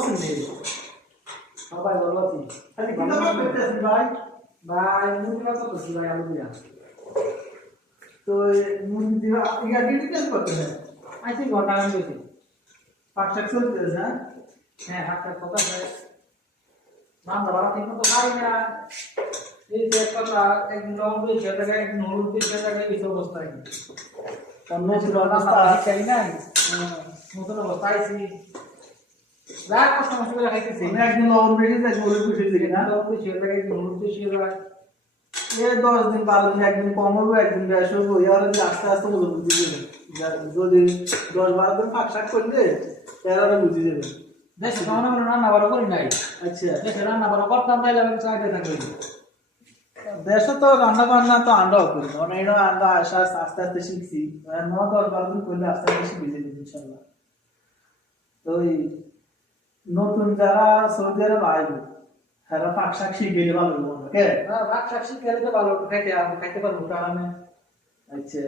আছেন রে? সবাই ভালো আছি। আরে কি দাবা করতেছেন ভাই? ভাই মুরগি মাছ করতেছি ভাই আলু দিয়া। তো মুরগি দিয়ে ইয়া ডিটেলস করতেছেন। আইছি ঘন্টা আমি গেছি। পাকশাক চলতেছে হ্যাঁ? হ্যাঁ হাতটা কথা ভাই। রান্না বাড়া ঠিক মতো পারি না। এই যে কথা একদিন লবণ দিয়ে খেয়ে থাকে, একদিন হলুদ দিয়ে খেয়ে থাকে, এই অবস্থায়। নতুন রান্না অবস্থা বাড়া খাই নাই। নতুন অবস্থা আইছি। যা কষ্ট মষ্ট করে খাইতেছি। আমি একদিন লবণ বেশি যাই হলুদ বেশি দিই না। লবণ দিয়ে খেয়ে থাকে, একদিন হলুদ দিয়ে খেয়ে যায়। এ 10 দিন 12 দিন একদিন কম হবে একদিন বেশি হবে ইয়ার আস্তে আস্তে বুঝে যাবে। যদি 10-12 দিন পাকশাক করলে এরা বুঝে যাবে। দেশে খাওয়ানো মানে রান্না বাড়া করি নাই। আচ্ছা দেশে রান্না বাড়া করতাম তাইলে আমি চাইতে থাকবো। দেশে তো রান্না বান্না তো আন্ডাও করি কারণ এটা আন্ডা আস্তে আস্তে শিখছি 9-10-12 দিন করলে আস্তে আস্তে শিখে যাবে ইনশাল্লাহ। তো ওই নতুন যারা সৌদি আরব আইবে তারা পাকশাক শিখে গেলে ভালো হবে ওকে। ভাত শাক শিখে গেলে তো ভালো খাইতে পারবো আরামে। আচ্ছা